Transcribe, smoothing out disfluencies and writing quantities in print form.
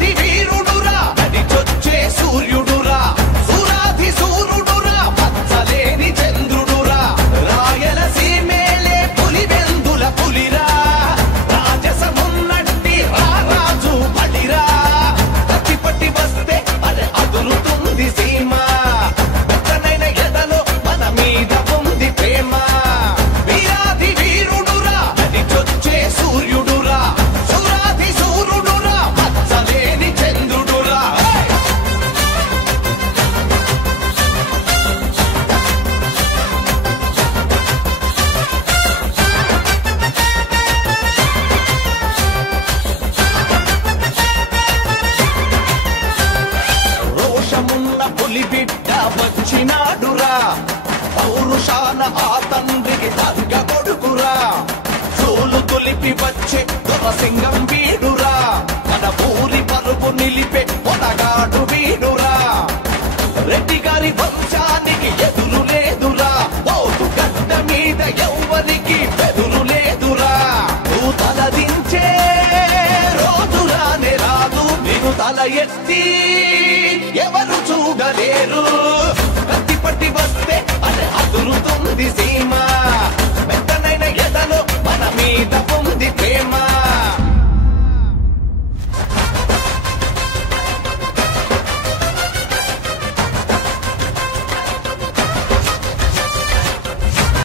వీరాది వీరుడురా నడిచొచ్చే సూర్యుడురా సూరాధి సూర్యుడురా మచ్చలేని చంద్రుడురా రాయలసీమేలే పులివెందుల పులిరా రాజసమున్నట్టి రారాజు బడిరా కత్తిపట్టి వస్తే అదురుతుంది సీమ మెత్తనైన ఎదలో మన మీద ఉంది ప్రేమ వీరాది వీరుడురా నడిచొచ్చే సూర్యుడురా సూరాధి సూర్యుడురా మచ్చలేని చంద్రుడురా రోషమున్న పులి బిడ్డ వచ్చినాడురా పౌరుషాన ఆ తండ్రికి తగ్గ కొడుకురా సోలు తొలిపి వచ్చే దొర సింగం వీడు